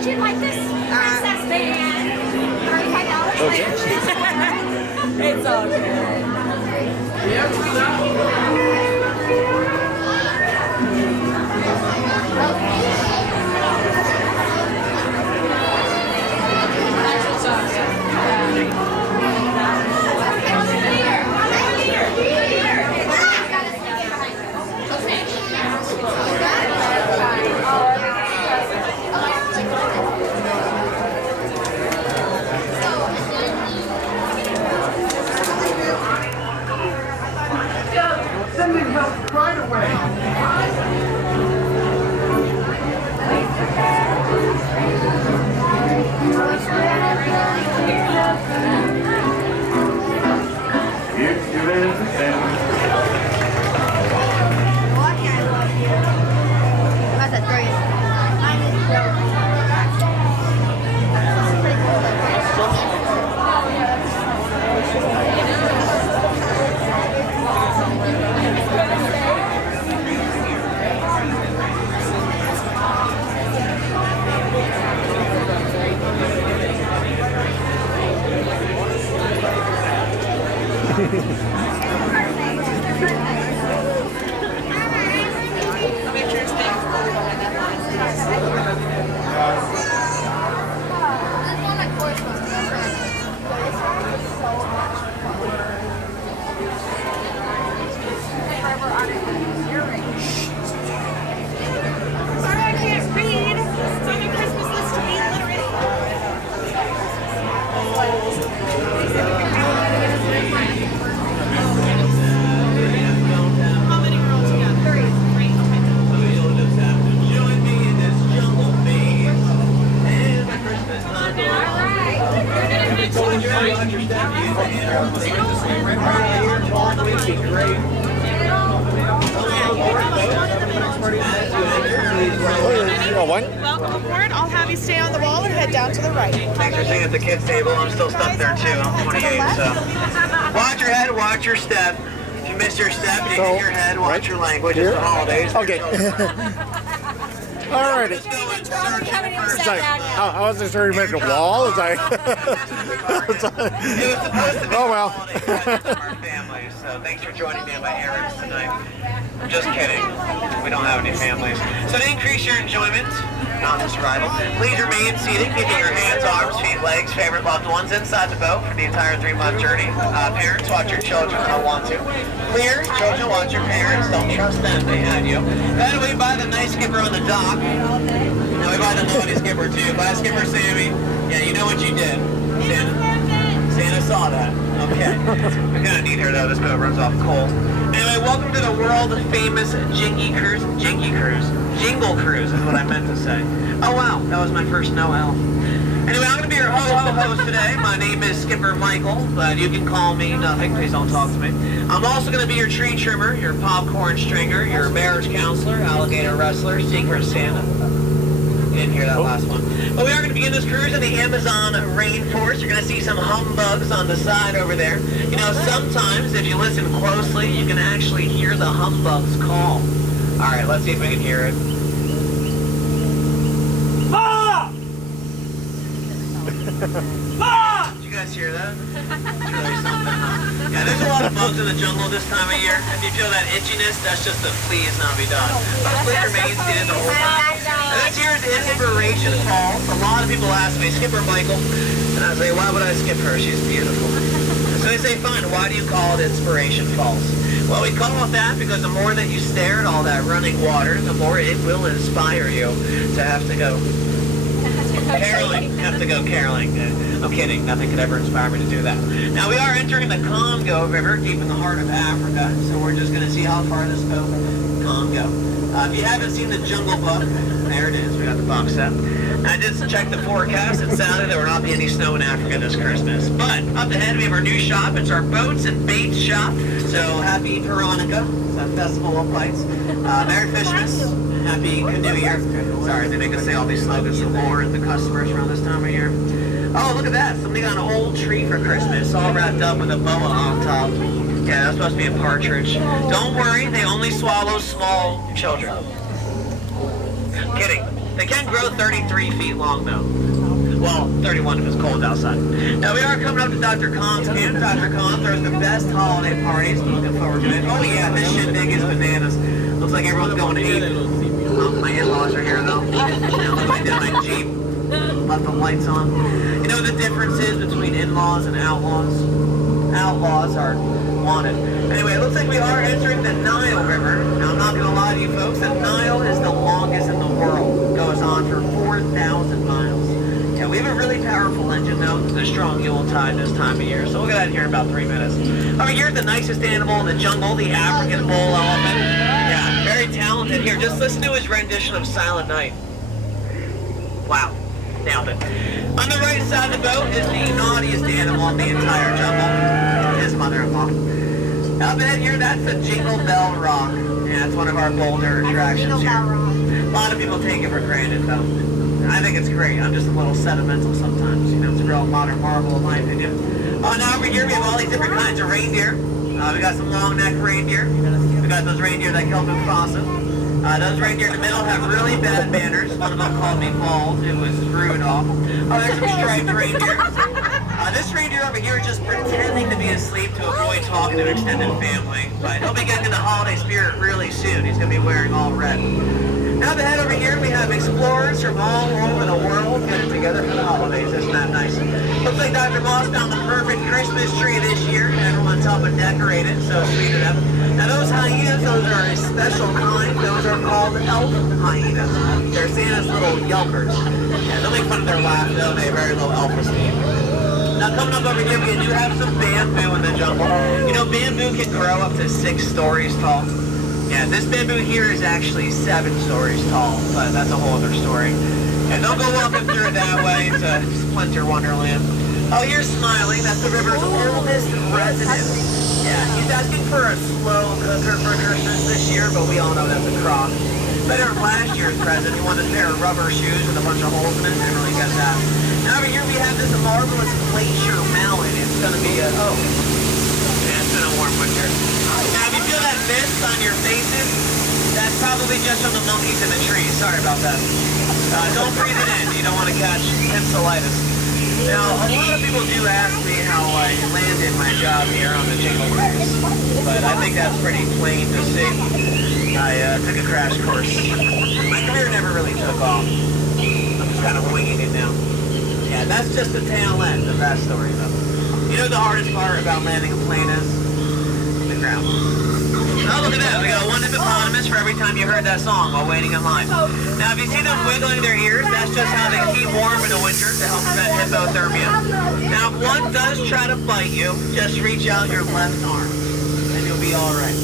How'd you like this princess band? $35. It's all good. Sending help right away. Welcome aboard. I'll have you stay on the wall and head down to the right. Thanks for staying at the kids' table. I'm still stuck there too. I'm 28, so watch your head, watch your step. If you miss your step, you hit your head, watch your language. It's the holidays. Okay. Alrighty. Let's go and start first. It's like, I wasn't sure you meant a wall. It's like, oh well. Our families. So thanks for joining me on my errands tonight. Just kidding. We don't have any families. So to increase your enjoyment on this arrival, please remain seated, keeping your hands, arms, feet, legs, favorite loved ones inside the boat for the entire 3-month journey. Parents, watch your children. I don't want to. Clear. Children, watch your parents. Don't trust them. They had you. By the way, by the nice skipper on the dock. Now we buy the naughty skipper too. Bye, Skipper Sammy. Yeah, you know what you did. Santa saw that. Okay. We're gonna need her though. This boat runs off coal. Anyway, welcome to the world famous Jingle Cruise. Jingle Cruise is what I meant to say. Oh wow, that was my first no L. Anyway, I'm gonna be your host today. My name is Skipper Michael, but you can call me nothing. Please don't talk to me. I'm also gonna be your tree trimmer, your popcorn stringer, your marriage counselor, alligator wrestler, secret Santa. You didn't hear that last one. But we are going to begin this cruise in the Amazon rainforest. You're going to see some humbugs on the side over there. You know, sometimes if you listen closely, you can actually hear the humbugs call. All right, let's see if we can hear it. Ah! Ah! Did you guys hear that? It's really something, huh? Yeah, there's a lot of bugs in the jungle this time of year. If you feel that itchiness, that's just a please not be done. But please remain seated the whole time. And this here is Inspiration Falls. A lot of people ask me, Skipper Michael, and I say, why would I skip her? She's beautiful. So they say, fine, why do you call it Inspiration Falls? Well, we call it that because the more that you stare at all that running water, the more it will inspire you to have to go caroling. I'm kidding. Nothing could ever inspire me to do that. Now, we are entering the Congo River, deep in the heart of Africa. So we're just going to see how far this boat can go. If you haven't seen the Jungle Book, there it is. We got the box set. I did check the forecast. It sounded there will not be any snow in Africa this Christmas. But up ahead, we have our new shop. It's our boats and baits shop. So happy Veronica. It's a festival of lights. Merry Christmas. Happy New Year. Sorry, they make us say all these slogans to lure the customers around this time of year. Oh, look at that. Somebody got an old tree for Christmas, all wrapped up with a boa on top. Yeah, that's supposed to be a partridge. Don't worry, they only swallow small children. Kidding. They can grow 33 feet long though. Well, 31 if it's cold outside. Now we are coming up to Dr. Khan's camp. Dr. Khan throws the best holiday parties. I'm looking forward to it. Oh yeah, this shindig is bananas. Looks like everyone's going to eat. Oh, my in-laws are here though. Now look what I did in my Jeep. Left the lights on. You know the difference is between in-laws and outlaws? Outlaws are wanted. Anyway, it looks like we are entering the Nile River. Now I'm not going to lie to you folks, the Nile is the longest in the world. It goes on for 4,000 miles. Yeah, we have a really powerful engine though. It's a strong Yuletide this time of year, so we'll get out of here in about 3 minutes. Over here, the nicest animal in the jungle, the African bull elephant. Yeah, very talented. Here, just listen to his rendition of Silent Night. Wow, nailed it. On the right side of the boat is the naughtiest animal in the entire jungle, his mother-in-law. Up ahead here, that's the Jingle Bell Rock. Yeah, it's one of our bolder attractions here. A lot of people take it for granted though. I think it's great. I'm just a little sentimental sometimes. You know, it's a real modern marvel in my opinion. Oh, now over here we have all these different kinds of reindeer. We got some long neck reindeer. We got those reindeer that killed Mufasa. Those reindeer in the middle have really bad manners. One of them called me Walt. It was rude off. Oh, there's some striped reindeer. This reindeer over here is just pretending to be asleep to avoid talking to extended family. But he'll be getting in the holiday spirit really soon. He's going to be wearing all red. Now the head over here, we have explorers from all over the world getting together for the holidays. Isn't that nice? Looks like Dr. Moss found the perfect Christmas tree this year. Everyone's helping decorate it, so sweet of them. Now those hyenas, those are a special kind. Those are called elf hyenas. They're Santa's little yelpers. Yeah, they'll make fun of their laugh, though. They have very low elf-esteem. Now coming up over here, we do have some bamboo in the jungle. You know, bamboo can grow up to 6 stories tall. Yeah, this bamboo here is actually 7 stories tall, but that's a whole other story. And don't go walking through it that way. It's a splinter wonderland. Oh, here's Smiling. That's the river's oldest resident. Yeah, he's asking for a slow cooker for Christmas this year, but we all know that's a crock. Better than last year's present. He wanted a pair of rubber shoes with a bunch of holes in it. Didn't really get that. Now over here we have this marvelous glacier mountain. It's going to be a... Oh. Yeah, it's been a warm winter. Now, if you feel that mist on your faces, that's probably just from the monkeys in the trees. Sorry about that. Don't breathe it in. You don't want to catch encephalitis. Now, a lot of people do ask me how I landed my job here on the Jingle Cruise, but I think that's pretty plain to see. I took a crash course. My career never really took off. I'm just kind of winging it now. Yeah, that's just the tail end of that story, though. You know the hardest part about landing a plane is? The ground. Oh, look at that. We got one hippopotamus for every time you heard that song while waiting in line. Now, if you see them wiggling their ears, that's just how they keep warm in the winter to help prevent hypothermia. Now, if one does try to bite you, just reach out your left arm, and you'll be all right.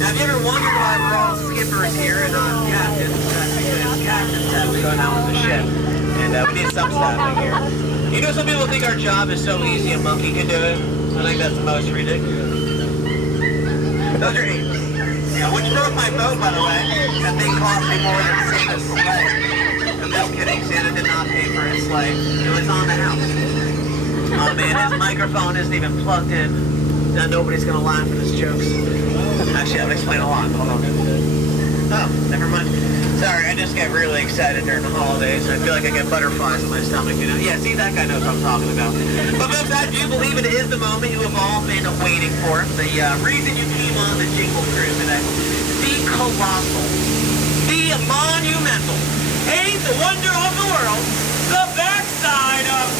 Now, if you ever wondered why we're all skippers here and not captains, that's because captains have to go down with the ship. And we need some staffing here. You know, some people think our job is so easy a monkey can do it. I think that's the most ridiculous. Those are apes. Yeah, which broke my boat, by the way. That thing cost me more than Santa's sleigh. I'm just kidding. Santa did not pay for his sleigh. It was on the house. Oh man, his microphone isn't even plugged in. Now nobody's gonna laugh at his jokes. Actually, I'll explain a lot. Hold on. Oh, never mind. Sorry, I just get really excited during the holidays. I feel like I get butterflies in my stomach, you know? Yeah, see, that guy knows what I'm talking about. But folks, I do believe it is the moment you have all been waiting for. The reason you came on the Jingle Cruise today. The colossal, the monumental, hey, the wonder of the world, the backside of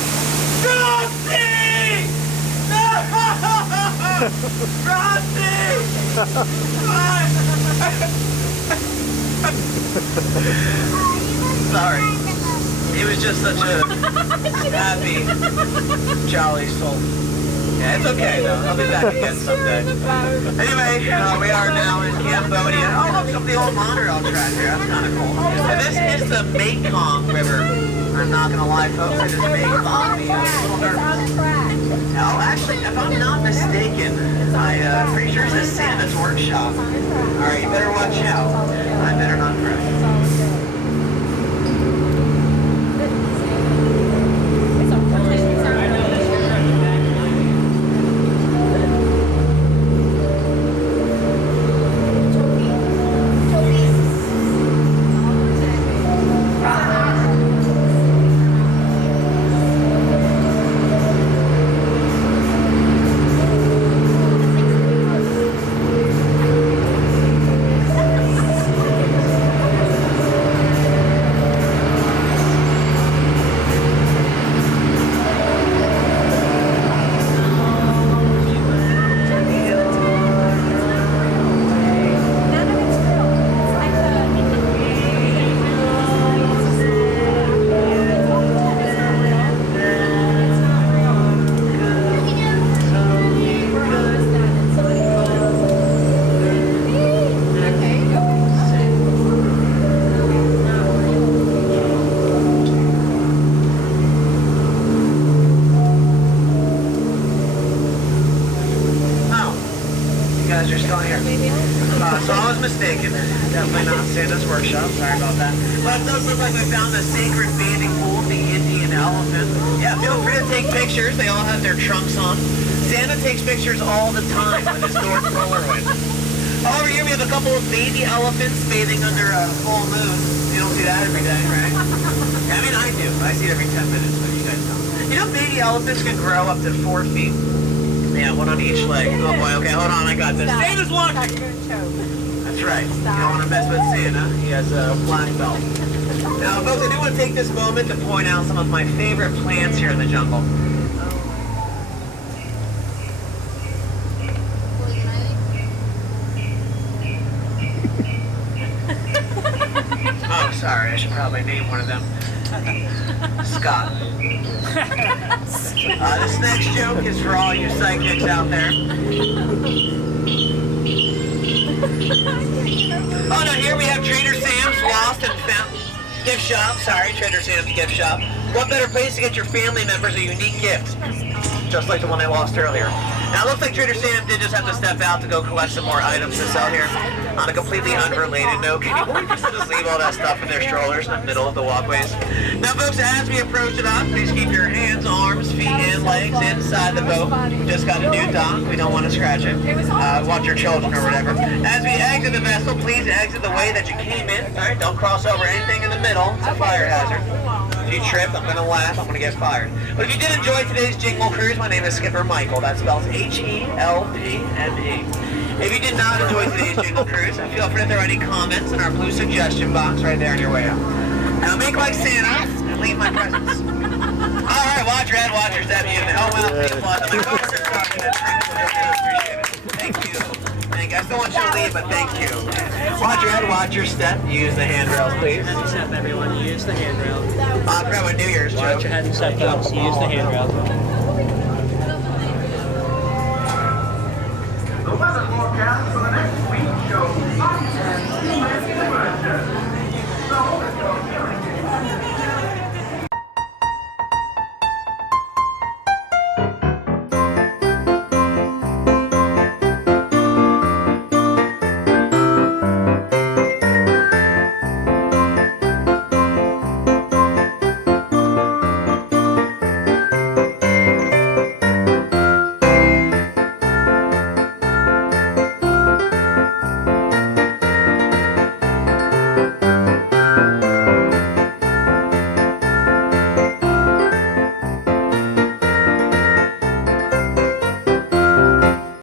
Frosty! Frosty! Sorry. He was just such a happy, jolly soul. Yeah, it's okay though. I'll be back again someday. Anyway, we are now in Cambodia. Oh, look, some of the old monorail track here. That's kind of cool. And this is the Mekong River. I'm not going to lie, folks. It is Mekong. I'm a little nervous. Oh, actually, if I'm not mistaken, I'm pretty sure it says Santa's Workshop. Alright, you better watch out. I better not crash. So I was mistaken. Definitely not Santa's workshop. Sorry about that. But it does look like we found the sacred bathing pool, the Indian elephant. Yeah, feel free to take pictures. They all have their trunks on. Santa takes pictures all the time with his North Polaroid. Over here we have a couple of baby elephants bathing under a full moon. You don't see that every day, right? I mean, I do. I see it every 10 minutes, but you guys don't. You know, baby elephants can grow up to 4 feet. Yeah, one on each leg. Oh boy, okay, hold on, I got this. Santa's watching! That's right. You don't want to mess with Santa. He has a black belt. Now, folks, I do want to take this moment to point out some of my favorite plants here in the jungle. Oh, sorry, I should probably name one of them. Scott. This next joke is for all you psychics out there. Oh no, here we have Trader Sam's Lost and Found Gift Shop. Sorry, Trader Sam's Gift Shop. What better place to get your family members a unique gift? Just like the one I lost earlier. Now it looks like Trader Sam did just have to step out to go collect some more items to sell here. On a completely unrelated note, can you believe people just leave all that stuff in their strollers in the middle of the walkways? Now folks, as we approach it up, please keep your hands, arms, feet, and legs inside the boat. We just got a new dock. We don't want to scratch it. Watch your children or whatever. As we exit the vessel, please exit the way that you came in. All right, don't cross over anything in the middle. It's a fire hazard. If you trip, I'm going to laugh. I'm going to get fired. But if you did enjoy today's Jingle Cruise, my name is Skipper Michael. That spells H-E-L-P-M-E. If you did not enjoy today's Jingle Cruise, feel free to throw any comments in our blue suggestion box right there on your way out. Now make like Santa and leave my presents. Alright, watch your head, watch your step. Oh well, people, my coworkers talking to appreciate it. Thank you. I still want you to leave, but thank you. Watch your head, watch your step. Use the handrails, please. Heads and step, everyone. Use the handrail. I'll grab a New Year's joke. Watch your head and step, folks. Use the handrail. The weather forecast for the next week shows sunshine and humid temperatures.